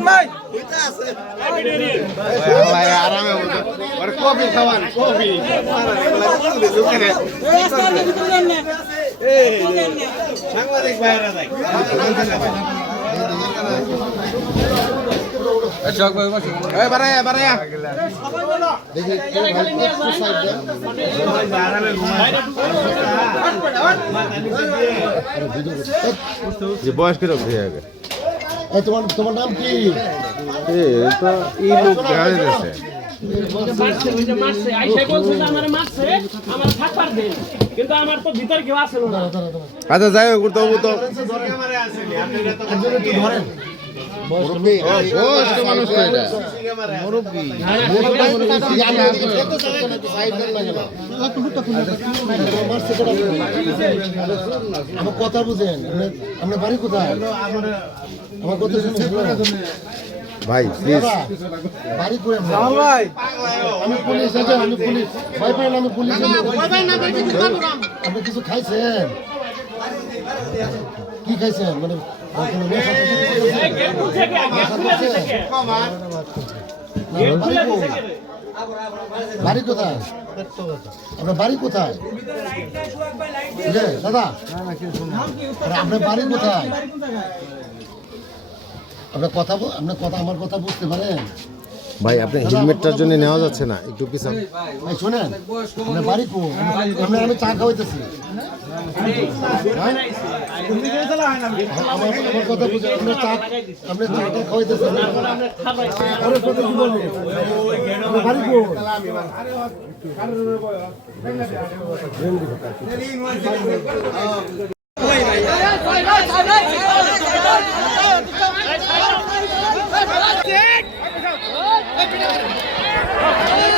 ভাই ভাই আরামে বলতো আর কফি খাওয়ান কফি সাংবাদিক ভাইরা নাই চক ভাই বসে এই বাড়ায়া বাড়ায়া দেখি একটু সাইড দেন যে বয়স কিরকম হয়ে গেছে এই তোমার নাম কি তো এই লোক দেখা যাচ্ছে আচ্ছা যাই হোক তবু তো ধরেন বয়স্ক মানুষ তো এটা আমার কথা বুঝেন আপনার বাড়ি কোথায় আমার কথা শুনে ভাই প্লিজ বাড়ি করে আমি পুলিশ আছে আমি পুলিশ ভয় পাই না আমি পুলিশ আপনি কিছু খাইছেন কি খাইছেন মানে কোনো নেশা বাড়ি কোথায় আপনার বাড়ি কোথায় দাদা আপনার বাড়ি কোথায় আপনার কথা আমার কথা বুঝতে পারেন ভাই আপনি হেলমেটটার জন্য নেওয়া যাচ্ছে না একটু পিছন ভাই শোনেন আপনার বাড়ি কো আমরা আমি চা খাওয়াইতেছি আমার কথা বুঝে আপনার চাটা খাওয়াইতেছেন পরের কথা কি বলবো আপনার বাড়ি কো Hey!